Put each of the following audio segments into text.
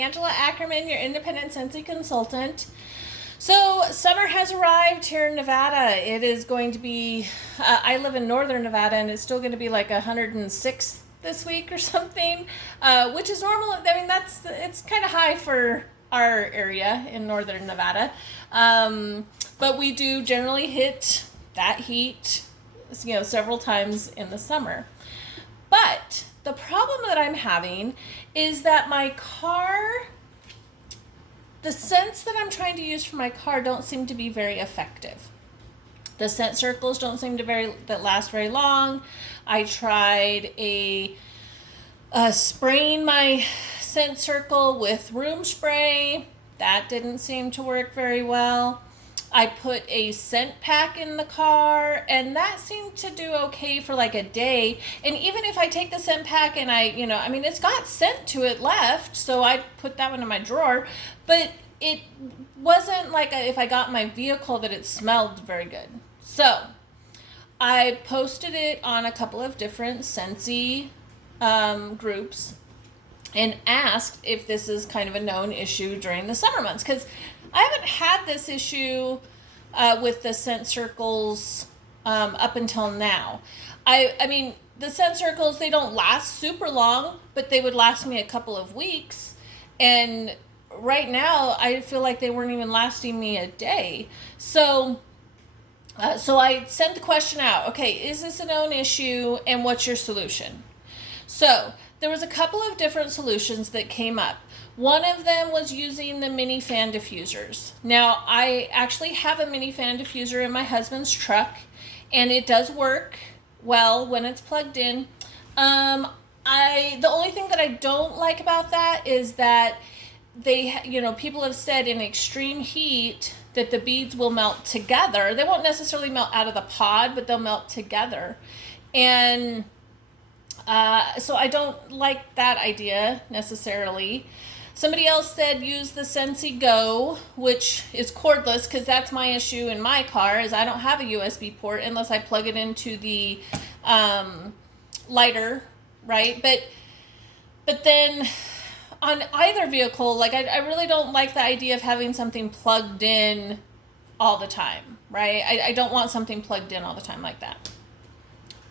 Angela Ackerman, your independent Scentsy consultant. So summer has arrived here in Nevada. It is going to be, I live in northern Nevada, and it's still going to be like 106 this week or something, which is normal. I mean, it's kind of high for our area in northern Nevada. But we do generally hit that heat, several times in the summer. But the problem that I'm having is that my car, the scents that I'm trying to use for my car don't seem to be very effective. The scent circles don't seem to last very long. I tried spraying my scent circle with room spray. That didn't seem to work very well. I put a scent pack in the car, and that seemed to do okay for like a day. And even if I take the scent pack and it's got scent to it left, so I put that one in my drawer, but it wasn't like if I got in my vehicle that it smelled very good. So I posted it on a couple of different Scentsy groups and asked if this is kind of a known issue during the summer months, because I haven't had this issue with the scent circles up until now. I mean, the scent circles, they don't last super long, but they would last me a couple of weeks. And right now, I feel like they weren't even lasting me a day. So I sent the question out. Okay, is this a known issue, and what's your solution? So there was a couple of different solutions that came up. One of them was using the mini fan diffusers. Now, I actually have a mini fan diffuser in my husband's truck, and it does work well when it's plugged in. The only thing that I don't like about that is that people have said in extreme heat that the beads will melt together. They won't necessarily melt out of the pod, but they'll melt together. And so I don't like that idea necessarily. Somebody else said use the Scentsy Go, which is cordless, because that's my issue in my car, is I don't have a USB port unless I plug it into the lighter, right? But then on either vehicle, like I really don't like the idea of having something plugged in all the time, right? I don't want something plugged in all the time like that.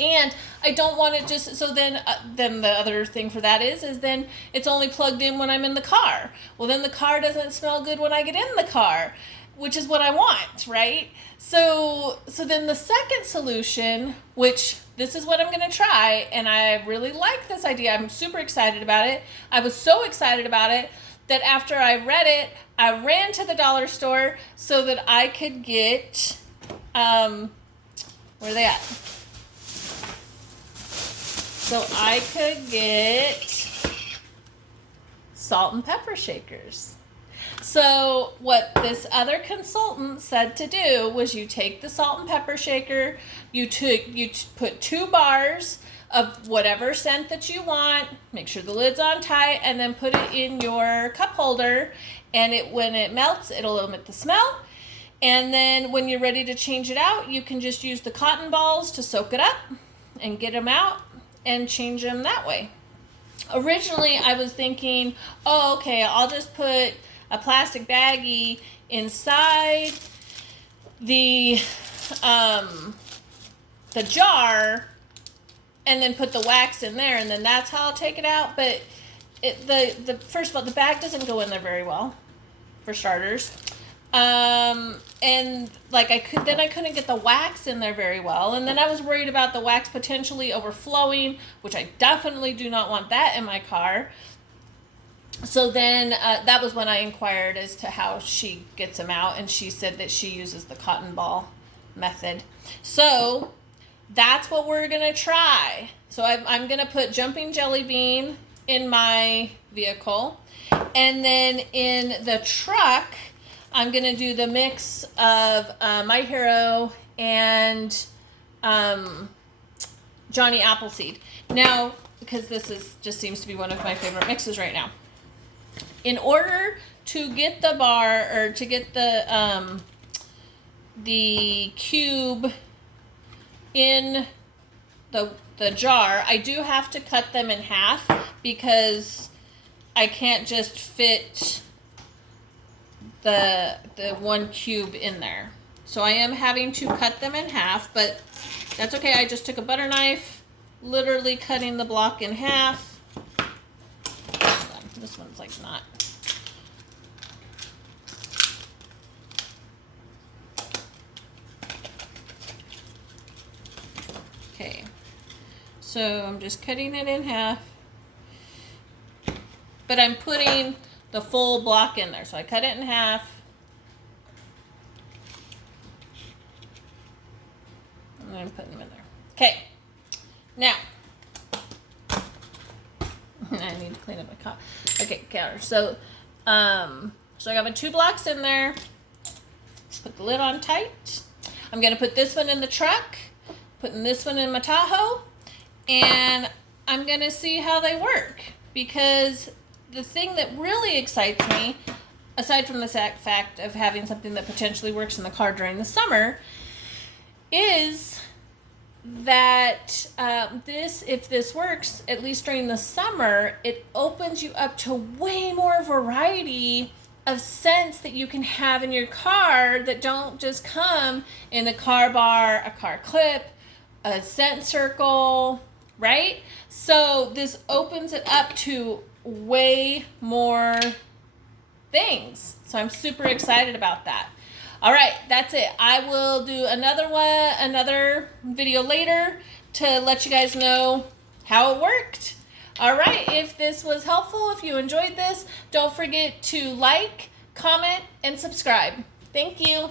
And I don't want it just, so then the other thing for that is then it's only plugged in when I'm in the car. Well, then the car doesn't smell good when I get in the car, which is what I want, right? So then the second solution, which this is what I'm going to try, and I really like this idea. I'm super excited about it. I was so excited about it that after I read it, I ran to the dollar store so that I could get, where are they at? So I could get salt and pepper shakers. So what this other consultant said to do was you take the salt and pepper shaker, you put 2 bars of whatever scent that you want, make sure the lid's on tight, and then put it in your cup holder, and when it melts, it'll emit the smell. And then when you're ready to change it out, you can just use the cotton balls to soak it up and get them out and change them that way. Originally, I was thinking, I'll just put a plastic baggie inside the jar and then put the wax in there, and then that's how I'll take it out. But first of all, the bag doesn't go in there very well, for starters. And like I couldn't get the wax in there very well, and then I was worried about the wax potentially overflowing, which I definitely do not want that in my car. So then that was when I inquired as to how she gets them out, and she said that she uses the cotton ball method. So that's what we're gonna try. So I'm gonna put Jumping Jelly Bean in my vehicle, and then in the truck I'm going to do the mix of My Hero and Johnny Appleseed. Now, because this just seems to be one of my favorite mixes right now. In order to get the bar, or to get the cube in the jar, I do have to cut them in half, because I can't just fit the one cube in there. So I am having to cut them in half, but that's okay. I just took a butter knife, literally cutting the block in half. Hold on. This one's like not. Okay. So I'm just cutting it in half. But I'm putting the full block in there. So I cut it in half. And I'm putting them in there. Okay. Now, I need to clean up my counter. So I got my 2 blocks in there. Put the lid on tight. I'm gonna put this one in the truck, putting this one in my Tahoe, and I'm gonna see how they work, because the thing that really excites me, aside from the fact of having something that potentially works in the car during the summer, is that if this works, at least during the summer, it opens you up to way more variety of scents that you can have in your car that don't just come in a car bar, a car clip, a scent circle, right? So this opens it up to way more things. So I'm super excited about that. All right, that's it. I will do another video later to let you guys know how it worked. All right, if this was helpful, if you enjoyed this, don't forget to like, comment, and subscribe. Thank you.